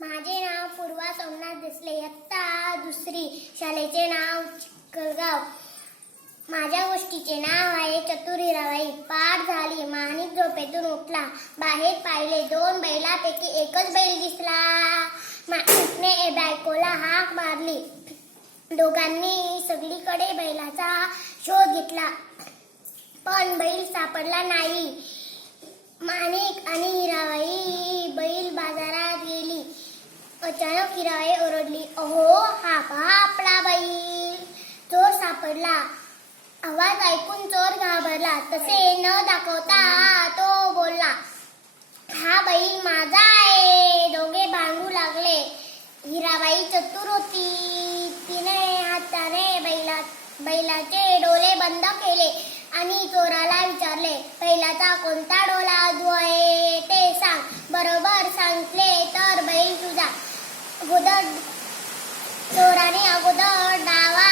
माझे नाव पूर्वा सोमनाथ देसले, इयत्ता दुसरी, शाळेचे नाव चिखलगाव. माझ्या गोष्टीचे नाव आहे चतुर हिराबाई. पाठ झाली, माणिक झोपेतून उठला. बाहेर पाहिले, 2 बैलापैकी एकच बैल दिसला. माणिकने बायकोला हाक मारली. दोघांनी सगळीकडे बैलाचा शोध घेतला, पण बैल सापडला नाही. माणिक आणि हिराबाई बैल बाजारात गेली. अचानक हिराबाई ओरडली, अहो, हा पहा आपला बैल. चोर सापडला. आवाज ऐकून चोर घाबरला. तसे न दाखवता तो बोलला, हा बैल माझा आहे. दोघे भांडू लागले. हिराबाई चतुर होती. तिने हाताने बैलाचे डोळे बंद केले आणि चोराला विचारले, बैलाचा कोणता डोळा अधू आहे ते सांग. बरोबर सांगितले तर बैल तुझा. चोराने अगोदर डावा